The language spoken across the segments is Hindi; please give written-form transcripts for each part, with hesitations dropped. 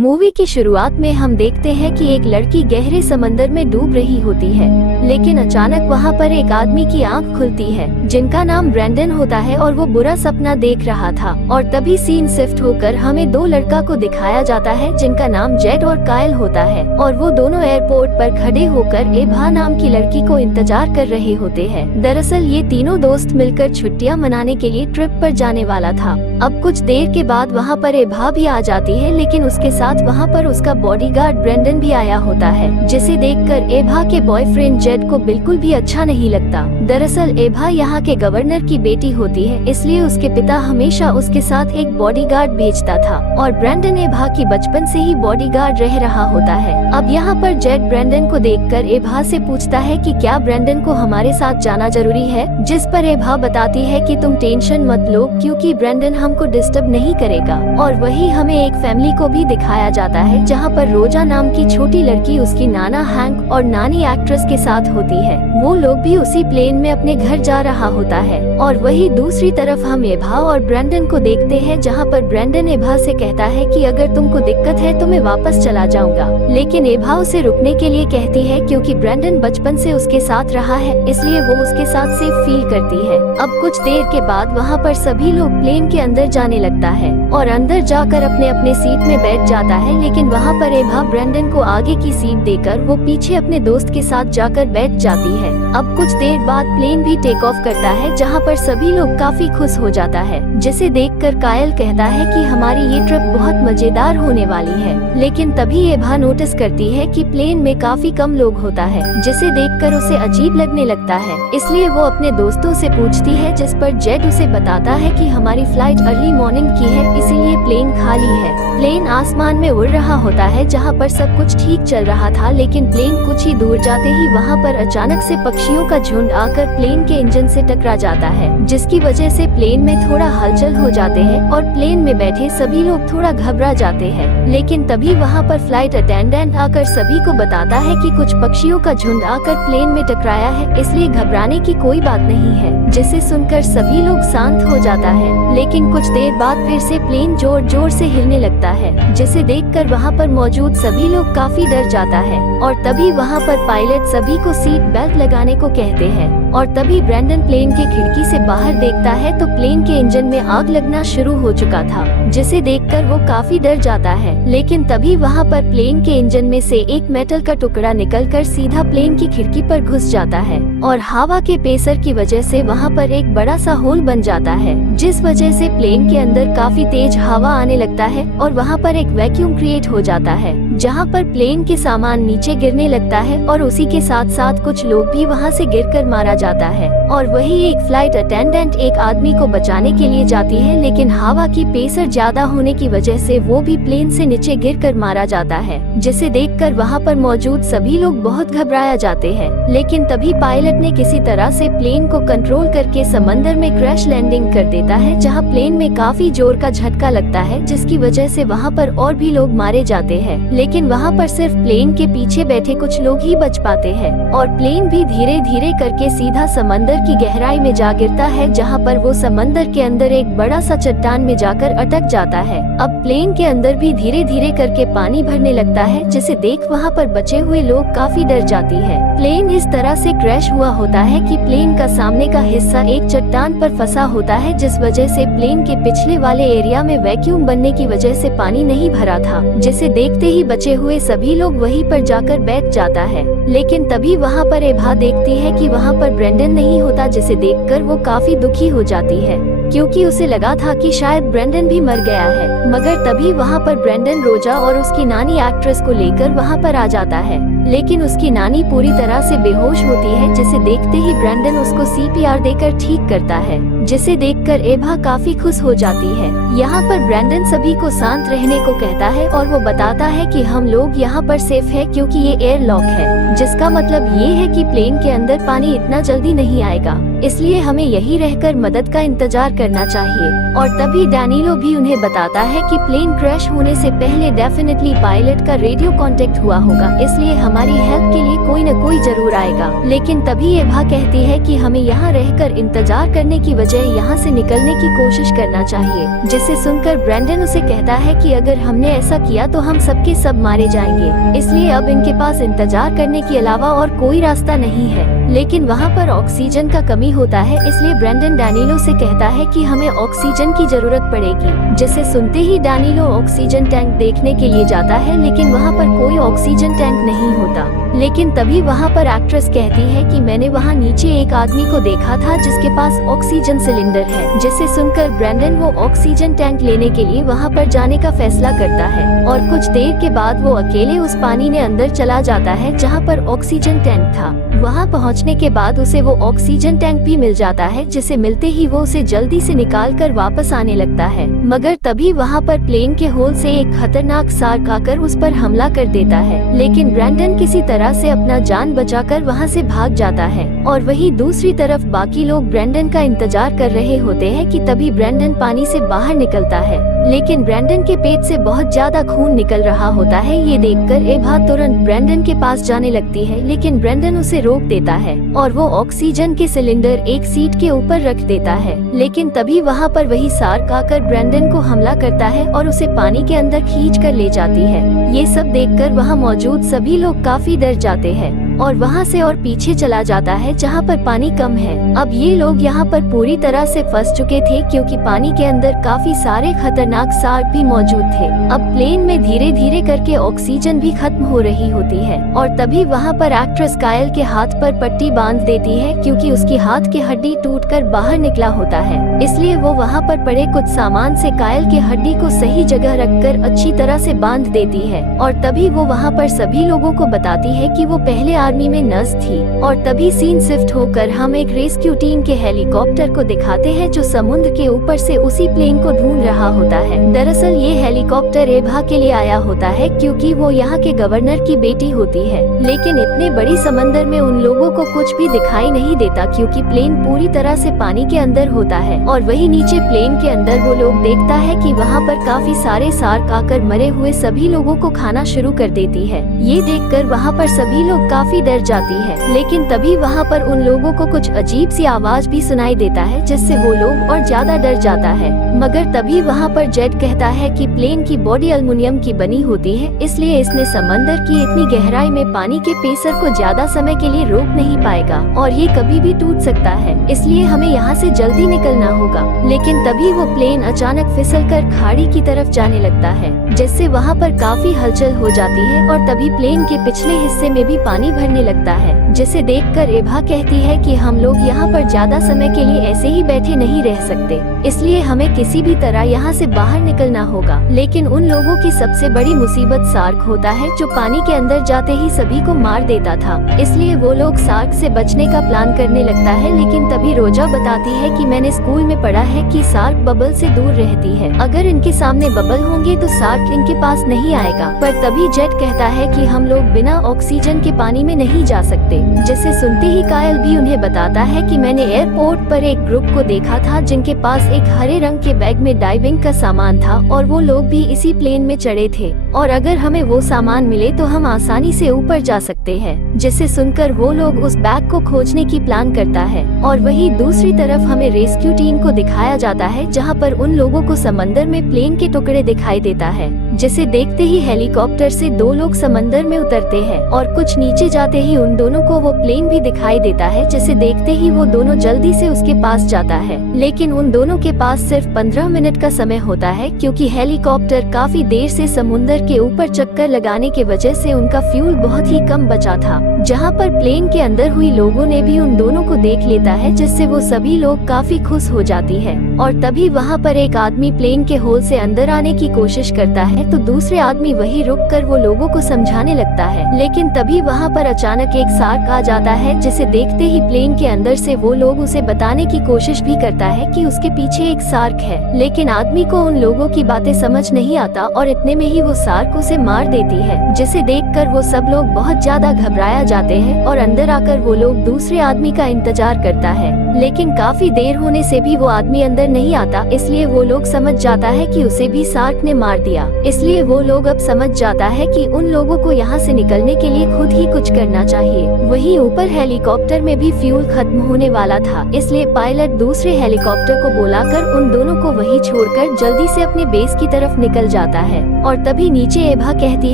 मूवी की शुरुआत में हम देखते हैं कि एक लड़की गहरे समंदर में डूब रही होती है, लेकिन अचानक वहाँ पर एक आदमी की आंख खुलती है जिनका नाम ब्रेंडन होता है और वो बुरा सपना देख रहा था। और तभी सीन शिफ्ट होकर हमें दो लड़का को दिखाया जाता है जिनका नाम जेड और कायल होता है, और वो दोनों एयरपोर्ट पर खड़े होकर एभा नाम की लड़की को इंतजार कर रहे होते हैं। दरअसल ये तीनों दोस्त मिलकर छुट्टियां मनाने के लिए ट्रिप पर जाने वाला था। अब कुछ देर के बाद वहाँ पर एभा भी आ जाती है, लेकिन उसके साथ वहाँ पर उसका बॉडीगार्ड ब्रेंडन भी आया होता है, जिसे देखकर एभा के बॉयफ्रेंड जेड को बिल्कुल भी अच्छा नहीं लगता। दरअसल एभा यहाँ के गवर्नर की बेटी होती है, इसलिए उसके पिता हमेशा उसके साथ एक बॉडीगार्ड भेजता था और ब्रेंडन एभा की बचपन से ही बॉडीगार्ड रह रहा होता है। अब यहाँ पर जेड ब्रेंडन को देखकर एभा से पूछता है कि क्या ब्रेंडन को हमारे साथ जाना जरूरी है, जिस पर एभा बताती है कि तुम टेंशन मत लो क्योंकि ब्रेंडन हमको डिस्टर्ब नहीं करेगा। और वही हमें एक फैमिली को भी दिखाया जाता है जहाँ पर रोजा नाम की छोटी लड़की उसकी नाना हैंक और नानी एक्ट्रेस के साथ होती है। वो लोग भी उसी प्लेन में अपने घर जा रहा होता है। और वही दूसरी तरफ हम एभा और ब्रेंडन को देखते हैं जहाँ पर ब्रेंडन एभा से कहता है कि अगर तुमको दिक्कत है तो मैं वापस चला जाऊंगा, लेकिन एभा उसे रुकने के लिए कहती है क्योंकि ब्रेंडन बचपन से उसके साथ रहा है, इसलिए वो उसके साथ सेफ फील करती है। अब कुछ देर के बाद वहाँ पर सभी लोग प्लेन के अंदर जाने लगता है और अंदर जाकर अपने अपने सीट में बैठ जाता है, लेकिन वहाँ पर एभा ब्रेंडन को आगे की सीट देकर वो पीछे अपने दोस्त के साथ जाकर बैठ जाती है। अब कुछ देर बाद प्लेन भी टेक ऑफ करता है जहाँ पर सभी लोग काफी खुश हो जाता है, जिसे देखकर कायल कहता है कि हमारी ये ट्रिप बहुत मजेदार होने वाली है। लेकिन तभी एभा नोटिस करती है कि प्लेन में काफी कम लोग होता है, जिसे देखकर उसे अजीब लगने लगता है, इसलिए वो अपने दोस्तों से पूछती है, जिस पर जेड उसे बताता है कि हमारी फ्लाइट अर्ली मॉर्निंग की है, इसीलिए प्लेन खाली है। प्लेन आसमान में उड़ रहा होता है जहाँ पर सब कुछ ठीक चल रहा था, लेकिन प्लेन कुछ ही दूर जाते ही वहाँ पर अचानक से पक्षियों का झुंड आकर प्लेन के इंजन से टकरा जाता है, जिसकी वजह से प्लेन में थोड़ा हलचल हो जाते हैं और प्लेन में बैठे सभी लोग थोड़ा घबरा जाते हैं। लेकिन तभी वहाँ पर फ्लाइट अटेंडेंट आकर सभी को बताता है कि कुछ पक्षियों का झुंड आकर प्लेन में टकराया है, इसलिए घबराने की कोई बात नहीं है, जिसे सुनकर सभी लोग शांत हो जाता है। लेकिन कुछ देर बाद फिर से प्लेन जोर जोर से हिलने लगता है, जिसे देखकर वहाँ पर मौजूद सभी लोग काफी डर जाता है। और तभी वहाँ पर पायलट सभी को सीट बेल्ट लगाने को कहते हैं। और तभी ब्रेंडन प्लेन के खिड़की से बाहर देखता है तो प्लेन के इंजन में आग लगना शुरू हो चुका था, जिसे देखकर वो काफी डर जाता है। लेकिन तभी वहाँ पर प्लेन के इंजन में से एक मेटल का टुकड़ा निकलकर सीधा प्लेन की खिड़की पर घुस जाता है और हवा के प्रेशर की वजह से वहाँ पर एक बड़ा सा होल बन जाता है, जिस वजह से प्लेन के अंदर काफी तेज हवा आने लगता है और वहाँ पर एक वैक्यूम क्रिएट हो जाता है, जहाँ पर प्लेन के सामान नीचे गिरने लगता है और उसी के साथ साथ कुछ लोग भी वहाँ से गिरकर मारा जाता है। और वही एक फ्लाइट अटेंडेंट एक आदमी को बचाने के लिए जाती है, लेकिन हवा की प्रेशर ज्यादा होने की वजह से वो भी प्लेन से नीचे गिरकर मारा जाता है, जिसे देखकर वहाँ पर मौजूद सभी लोग बहुत घबराया जाते हैं। लेकिन तभी पायलट ने किसी तरह से प्लेन को कंट्रोल करके समंदर में क्रैश लैंडिंग कर देता है, जहाँ प्लेन में काफी जोर का झटका लगता है, जिसकी वजह से वहाँ पर और भी लोग मारे जाते हैं। लेकिन वहाँ पर सिर्फ प्लेन के पीछे बैठे कुछ लोग ही बच पाते हैं और प्लेन भी धीरे धीरे करके सीधा समंदर की गहराई में जा गिरता है, जहाँ पर वो समंदर के अंदर एक बड़ा सा चट्टान में जाकर अटक जाता है। अब प्लेन के अंदर भी धीरे धीरे करके पानी भरने लगता है, जिसे देख वहाँ पर बचे हुए लोग काफी डर जाती है। प्लेन इस तरह से क्रैश हुआ होता है कि प्लेन का सामने का हिस्सा एक चट्टान पर फंसा होता है, जिस वजह से प्लेन के पिछले वाले एरिया में वैक्यूम बनने की वजह से पानी नहीं भरा था, जिसे देखते ही बचे हुए सभी लोग वहीं पर जाकर बैठ जाता है। लेकिन तभी वहाँ पर एभा देखती है कि वहाँ पर ब्रेंडन नहीं होता, जिसे देखकर वो काफी दुखी हो जाती है, क्योंकि उसे लगा था कि शायद ब्रेंडन भी मर गया है। मगर तभी वहाँ पर ब्रेंडन रोजा और उसकी नानी एक्ट्रेस को लेकर वहाँ पर आ जाता है, लेकिन उसकी नानी पूरी तरह से बेहोश होती है, जिसे देखते ही ब्रेंडन उसको सीपीआर देकर ठीक करता है, जिसे देखकर एभा काफी खुश हो जाती है। यहाँ पर ब्रेंडन सभी को शांत रहने को कहता है और वो बताता है कि हम लोग यहाँ पर सेफ है क्योंकि ये एयर लॉक है, जिसका मतलब ये है कि प्लेन के अंदर पानी इतना जल्दी नहीं आएगा। इसलिए हमें यही रहकर मदद का इंतजार करना चाहिए। और तभी डैनिलो भी उन्हें बताता है कि प्लेन क्रैश होने से पहले डेफिनेटली पायलट का रेडियो कांटेक्ट हुआ होगा, इसलिए हमारी हेल्प के लिए कोई न कोई जरूर आएगा। लेकिन तभी एभा कहती है कि हमें यहाँ रहकर इंतजार करने की बजाय यहाँ से निकलने की कोशिश करना चाहिए, जिसे सुनकर ब्रैंडन उसे कहता है कि अगर हमने ऐसा किया तो हम सबके सब मारे जाएंगे, इसलिए अब इनके पास इंतजार करने के अलावा और कोई रास्ता नहीं है। लेकिन वहाँ पर ऑक्सीजन का कमी होता है, इसलिए ब्रैंडन डैनिलो से कहता है कि हमें ऑक्सीजन की जरूरत पड़ेगी। जिसे सुनते ही डैनिलो ऑक्सीजन टैंक देखने के लिए जाता है, लेकिन वहाँ पर कोई ऑक्सीजन टैंक नहीं होता। लेकिन तभी वहाँ पर एक्ट्रेस कहती है कि मैंने वहाँ नीचे एक आदमी को देखा था जिसके पास ऑक्सीजन सिलेंडर है। जिसे सुनकर ब्रैंडन वो ऑक्सीजन टैंक लेने के लिए वहाँ पर जाने का फैसला करता है और कुछ देर के बाद वो अकेले उस पानी में अंदर चला जाता है जहाँ पर ऑक्सीजन टैंक था। वहाँ पहुँचने के बाद उसे वो ऑक्सीजन टैंक भी मिल जाता है, जिसे मिलते ही वो उसे जल्दी से निकाल कर वापस आने लगता है। मगर तभी वहाँ पर प्लेन के होल से एक खतरनाक शार्क आकर उस पर हमला कर देता है। लेकिन ब्रैंडन किसी तरह से अपना जान बचाकर वहाँ से भाग जाता है। और वहीं दूसरी तरफ बाकी लोग ब्रैंडन का इंतजार कर रहे होते हैं कि तभी ब्रैंडन पानी से बाहर निकलता है। लेकिन ब्रैंडन के पेट से बहुत ज्यादा खून निकल रहा होता है। ये देखकर एभा तुरंत ब्रैंडन के पास जाने लगती है, लेकिन ब्रैंडन उसे रोक देता है और वो ऑक्सीजन के सिलेंडर एक सीट के ऊपर रख देता है। लेकिन तभी वहाँ पर वही शार्क आकर ब्रैंडन को हमला करता है और उसे पानी के अंदर खींच कर ले जाती है। ये सब देखकर वहाँ मौजूद सभी लोग काफी डर जाते हैं और वहाँ से और पीछे चला जाता है जहाँ पर पानी कम है। अब ये लोग यहाँ पर पूरी तरह से फंस चुके थे, क्योंकि पानी के अंदर काफी सारे खतरनाक शार्क भी मौजूद थे। अब प्लेन में धीरे धीरे करके ऑक्सीजन भी खत्म हो रही होती है और तभी वहाँ पर एक्ट्रेस कायल के हाथ पर पट्टी बांध देती है, क्योंकि उसकी हाथ की हड्डी टूटकर बाहर निकला होता है। इसलिए वो वहाँ पर पड़े कुछ सामान से कायल की हड्डी को सही जगह रखकर अच्छी तरह से बांध देती है। और तभी वो वहाँ पर सभी लोगों को बताती है कि वो पहले आर्मी में नर्स थी। और तभी सीन शिफ्ट होकर हम एक रेस्क्यू टीम के हेलीकॉप्टर को दिखाते हैं जो समुद्र के ऊपर से उसी प्लेन को ढूंढ रहा होता है। दरअसल ये हेलीकॉप्टर एभा के लिए आया होता है, क्योंकि वो यहाँ के गवर्नर की बेटी होती है। लेकिन इतने बड़ी समंदर में उन लोगों को कुछ भी दिखाई नहीं देता, क्योंकि प्लेन पूरी तरह से पानी के अंदर होता है। और वही नीचे प्लेन के अंदर वो लोग देखता है कि वहाँ पर काफी सारे शार्क आकर मरे हुए सभी लोगों को खाना शुरू कर देती है। ये देखकर वहाँ पर सभी लोग काफी डर जाती है। लेकिन तभी वहाँ पर उन लोगों को कुछ अजीब सी आवाज भी सुनाई देता है, जिससे वो लोग और ज्यादा डर जाता है। मगर तभी वहाँ पर जेट कहता है कि प्लेन की बॉडी अल्युमिनियम की बनी होती है, इसलिए इसने समंदर की इतनी गहराई में पानी के प्रेशर को ज्यादा समय के लिए रोक नहीं पाएगा और ये कभी भी टूट सकता है, इसलिए हमें यहाँ से जल्दी निकलना होगा। लेकिन तभी वो प्लेन अचानक फिसलकर खाड़ी की तरफ जाने लगता है, जिससे वहाँ पर काफी हलचल हो जाती है। और तभी प्लेन के पिछले हिस्से में भी पानी भरने लगता है, जिसे देखकर एभा कहती है कि हम लोग यहाँ पर ज्यादा समय के लिए ऐसे ही बैठे नहीं रह सकते, इसलिए हमें किसी भी तरह यहाँ से बाहर निकलना होगा। लेकिन उन लोगों की सबसे बड़ी मुसीबत शार्क होता है, जो पानी के अंदर जाते ही सभी को मार देता था। इसलिए वो लोग शार्क से बचने का प्लान करने लगता है। लेकिन तभी रोजा बताती है कि मैंने स्कूल में पढ़ा है कि शार्क बबल से दूर रहती है, अगर इनके सामने बबल होंगे तो शार्क इनके पास नहीं आएगा। पर तभी जेट कहता है कि हम लोग बिना ऑक्सीजन के पानी में नहीं जा सकते। जिसे सुनते ही कायल भी उन्हें बताता है कि मैंने एयरपोर्ट पर एक ग्रुप को देखा था जिनके पास एक हरे रंग के बैग में डाइविंग का सामान था और वो लोग भी इसी प्लेन में चढ़े थे, और अगर हमें वो सामान मिले तो हम आसानी से ऊपर जा सकते हैं। जिसे सुनकर वो लोग उस बैग को खोजने की प्लान करता है। और वहीं दूसरी तरफ हमें रेस्क्यू टीम को दिखाया जाता है, जहां पर उन लोगों को समंदर में प्लेन के टुकड़े दिखाई देता है। जिसे देखते ही हेलीकॉप्टर से दो लोग समंदर में उतरते हैं और कुछ नीचे जाते ही उन दोनों को वो प्लेन भी दिखाई देता है। जिसे देखते ही वो दोनों जल्दी से उसके पास जाता है। लेकिन उन दोनों के पास सिर्फ 15 मिनट का समय होता है, क्योंकि हेलीकॉप्टर काफी देर से समुंदर के ऊपर चक्कर लगाने की वजह से उनका फ्यूल बहुत ही कम बचा था। जहां पर प्लेन के अंदर हुई लोगों ने भी उन दोनों को देख लेता है, जिससे वो सभी लोग काफी खुश हो जाती है। और तभी वहां पर एक आदमी प्लेन के होल से अंदर आने की कोशिश करता है, तो दूसरे आदमी वही रुक कर वो लोगों को समझाने लगता है। लेकिन तभी वहाँ पर अचानक एक शार्क आ जाता है, जिसे देखते ही प्लेन के अंदर से वो लोग उसे बताने की कोशिश भी करता है कि उसके पीछे एक शार्क है। लेकिन आदमी को उन लोगों की बातें समझ नहीं आता और इतने में ही वो शार्क उसे मार देती है, जिसे देखकर वो सब लोग बहुत ज्यादा घबराया जाते हैं और अंदर आकर वो लोग दूसरे आदमी का इंतजार करता है। लेकिन काफी देर होने से भी वो आदमी अंदर नहीं आता, इसलिए वो लोग समझ जाता है कि उसे भी शार्क ने मार दिया। इसलिए वो लोग अब समझ जाता है कि उन लोगों को यहाँ से निकलने के लिए खुद ही कुछ करना चाहिए। वहीं ऊपर हेलीकॉप्टर में भी फ्यूल खत्म होने वाला था, इसलिए पायलट दूसरे हेलीकॉप्टर को बुलाकर उन दोनों को वहीं छोड़कर जल्दी से अपने बेस की तरफ निकल जाता है। और तभी नीचे एभा कहती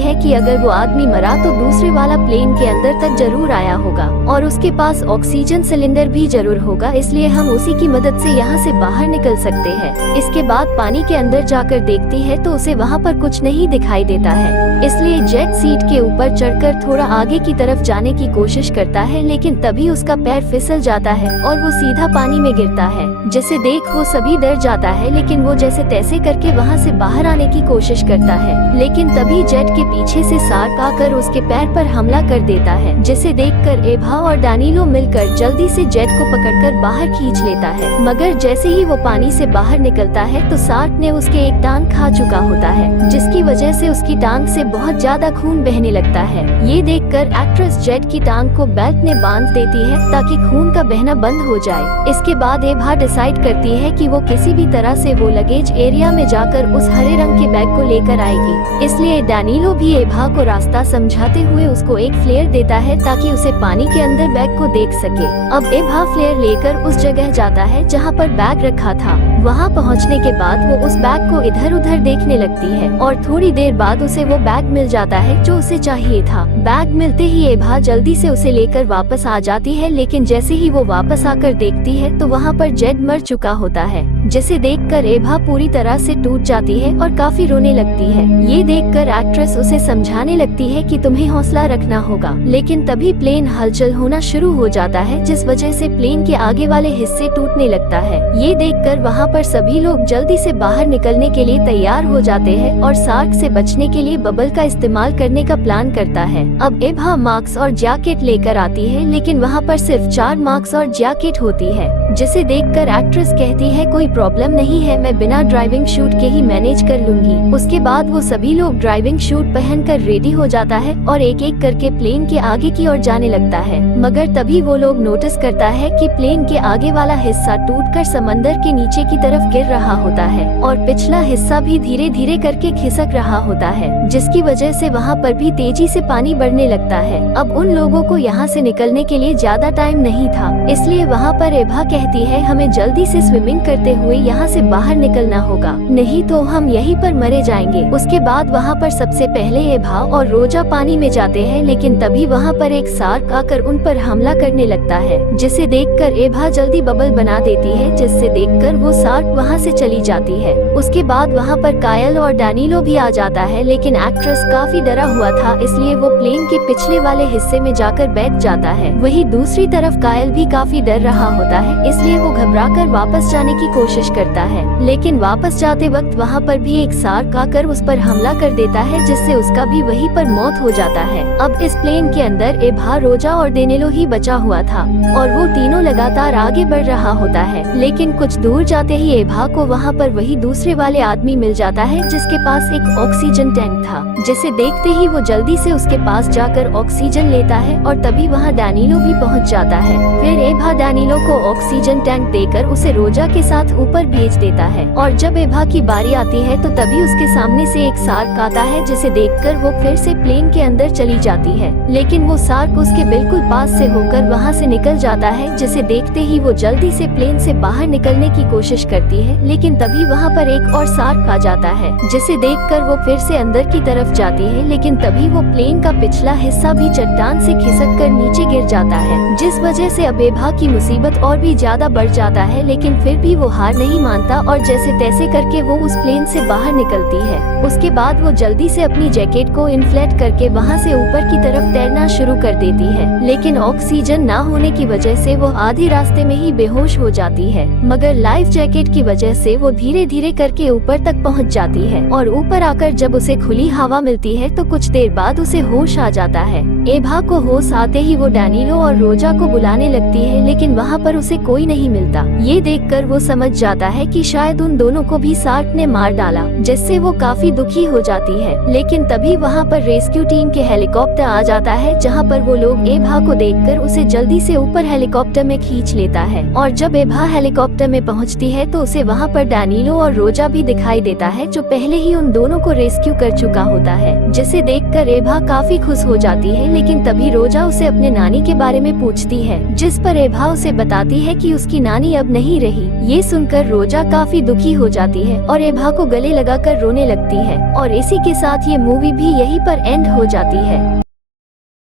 है कि अगर वो आदमी मरा तो दूसरे वाला प्लेन के अंदर तक जरूर आया होगा और उसके पास ऑक्सीजन सिलेंडर भी जरूर होगा, इसलिए हम उसी की मदद से यहाँ से बाहर निकल सकते हैं। इसके बाद पानी के अंदर जाकर देखती है तो उसे वहाँ पर कुछ नहीं दिखाई देता है, इसलिए जेट सीट के ऊपर चढ़कर थोड़ा आगे की तरफ जाने की कोशिश करता है। लेकिन तभी उसका पैर फिसल जाता है और वो सीधा पानी में गिरता है, जिसे देख वो सभी डर जाता है। लेकिन वो जैसे तैसे करके वहाँ से बाहर आने की कोशिश करता है। लेकिन तभी जेट के पीछे से शार्क आकर उसके पैर पर हमला कर देता है, जिसे देखकर एभा और डैनिलो मिलकर जल्दी से जेट को पकड़कर बाहर खींच लेता है। मगर जैसे ही वो पानी से बाहर निकलता है तो शार्क ने उसके एक टांग खा चुका होता है, जिसकी वजह से उसकी टांग से बहुत ज्यादा खून बहने लगता है। ये देखकर एक्ट्रेस जेट की टांग को बेल्ट ने बांध देती है ताकि खून का बहना बंद हो जाए। इसके बाद एभा डिसाइड करती है कि वो किसी भी तरह से वो लगेज एरिया में जाकर उस हरे रंग के बैग को लेकर आएगी। इसलिए डैनिलो भी एभा को रास्ता समझाते हुए उसको एक फ्लेयर देता है ताकि उसे पानी के अंदर बैग को देख सके। अब एभा फ्लेयर लेकर उस जगह जाता है जहाँ पर बैग रखा था। वहाँ पहुँचने के बाद वो उस बैग को इधर उधर देखने लगती है और थोड़ी देर बाद उसे वो बैग मिल जाता है जो उसे चाहिए था। बैग मिलते ही एभा जल्दी से उसे लेकर वापस आ जाती है, लेकिन जैसे ही वो वापस आकर देखती है तो वहाँ पर जेट मर चुका होता है, जिसे देखकर एभा पूरी तरह से टूट जाती है और काफी रोने लगती है। ये देखकर एक्ट्रेस उसे समझाने लगती है कि तुम्हें हौसला रखना होगा। लेकिन तभी प्लेन हलचल होना शुरू हो जाता है, जिस वजह से प्लेन के आगे वाले हिस्से टूटने लगता है। ये देखकर वहाँ पर सभी लोग जल्दी से बाहर निकलने के लिए तैयार हो जाते हैं और शार्क से बचने के लिए बबल का इस्तेमाल करने का प्लान करता है। अब एभा मास्क और जैकेट लेकर आती है, लेकिन वहाँ पर सिर्फ 4 मास्क और जैकेट होती है, जिसे देखकर एक्ट्रेस कहती है कोई प्रॉब्लम नहीं है, मैं बिना ड्राइविंग शूट के ही मैनेज कर लूंगी। उसके बाद वो सभी लोग ड्राइविंग शूट पहनकर रेडी हो जाता है और एक एक करके प्लेन के आगे की ओर जाने लगता है। मगर तभी वो लोग नोटिस करता है कि प्लेन के आगे वाला हिस्सा टूटकर समंदर के नीचे की तरफ गिर रहा होता है और पिछला हिस्सा भी धीरे धीरे करके खिसक रहा होता है, जिसकी वजह से वहाँ पर भी तेजी से पानी बढ़ने लगता है। अब उन लोगों को यहाँ से निकलने के लिए ज्यादा टाइम नहीं था, इसलिए वहाँ पर एभा कहती है हमें जल्दी से स्विमिंग करते हुए यहाँ से बाहर निकलना होगा, नहीं तो हम यहीं पर मरे जाएंगे। उसके बाद वहाँ पर सबसे पहले एभा और रोजा पानी में जाते हैं, लेकिन तभी वहाँ पर एक शार्क आकर उन पर हमला करने लगता है, जिसे देखकर एभा जल्दी बबल बना देती है, जिससे देखकर वो शार्क वहाँ से चली जाती है। उसके बाद वहाँ पर कायल और डैनिलो भी आ जाता है, लेकिन एक्ट्रेस काफी डरा हुआ था, इसलिए वो प्लेन के पिछले वाले हिस्से में जाकर बैठ जाता है। वहीं दूसरी तरफ कायल भी काफी डर रहा होता है, इसलिए वो घबराकर वापस जाने की कोशिश करता है। लेकिन वापस जाते वक्त वहाँ पर भी एक शार्क आकर उस पर हमला कर देता है, जिससे उसका भी वहीं पर मौत हो जाता है। अब इस प्लेन के अंदर एभा, रोजा और डेनिलो ही बचा हुआ था और वो तीनों लगातार आगे बढ़ रहा होता है। लेकिन कुछ दूर जाते ही एभा को वहाँ पर वही दूसरे वाले आदमी मिल जाता है, जिसके पास एक ऑक्सीजन टैंक था, जिसे देखते ही वो जल्दी से उसके पास जाकर ऑक्सीजन लेता है और तभी वहाँ डैनिलो भी पहुँच जाता है। फिर एभा डैनिलो को ऑक्सीजन टैंक देकर उसे रोजा के साथ ऊपर भेज देता है और जब एभा की बारी आती है तो तभी उसके सामने से एक शार्क आता है, जिसे देखकर वो फिर से प्लेन के अंदर चली जाती है। लेकिन वो शार्क उसके बिल्कुल पास से होकर वहाँ से निकल जाता है, जिसे देखते ही वो जल्दी से प्लेन से बाहर निकलने की कोशिश करती है। लेकिन तभी वहाँ पर एक और शार्क आ जाता है, जिसे देखकर वो फिर से अंदर की तरफ जाती है। लेकिन तभी वो प्लेन का पिछला हिस्सा भी चट्टान से खिसक कर नीचे गिर जाता है, जिस वजह से अब एभा की मुसीबत और भी ज्यादा बढ़ जाता है, लेकिन फिर भी वो हार नहीं मानता और जैसे तैसे करके वो उस प्लेन से बाहर निकलती है। उसके बाद वो जल्दी से अपनी जैकेट को इन्फ्लेट करके वहाँ से ऊपर की तरफ तैरना शुरू कर देती है, लेकिन ऑक्सीजन ना होने की वजह से वो आधे रास्ते में ही बेहोश हो जाती है। मगर लाइफ जैकेट की वजह से वो धीरे धीरे करके ऊपर तक पहुँच जाती है और ऊपर आकर जब उसे खुली हवा मिलती है तो कुछ देर बाद उसे होश आ जाता है। एभा को होश आते ही वो डैनिलो और रोजा को बुलाने लगती है, लेकिन वहाँ पर उसे कोई नहीं मिलता। ये देखकर वो समझ जाता है कि शायद उन दोनों को भी शार्क ने मार डाला, जिससे वो काफी दुखी हो जाती है। लेकिन तभी वहाँ पर रेस्क्यू टीम के हेलीकॉप्टर आ जाता है, जहाँ पर वो लोग एभा को देखकर उसे जल्दी से ऊपर हेलीकॉप्टर में खींच लेता है। और जब एभा हेलीकॉप्टर में पहुँचती है तो उसे वहाँ पर डैनिलो और रोजा भी दिखाई देता है, जो पहले ही उन दोनों को रेस्क्यू कर चुका होता है। जिसे देखकर एभा काफी खुश हो जाती है, लेकिन तभी रोजा उसे अपने नानी के बारे में पूछती है, जिस पर एभा उसे बताती है कि उसकी नानी अब नहीं रही। ये सुनकर रोजा काफी दुखी हो जाती है और एभा को गले लगाकर रोने लगती है। और इसी के साथ ये मूवी भी यहीं पर एंड हो जाती है।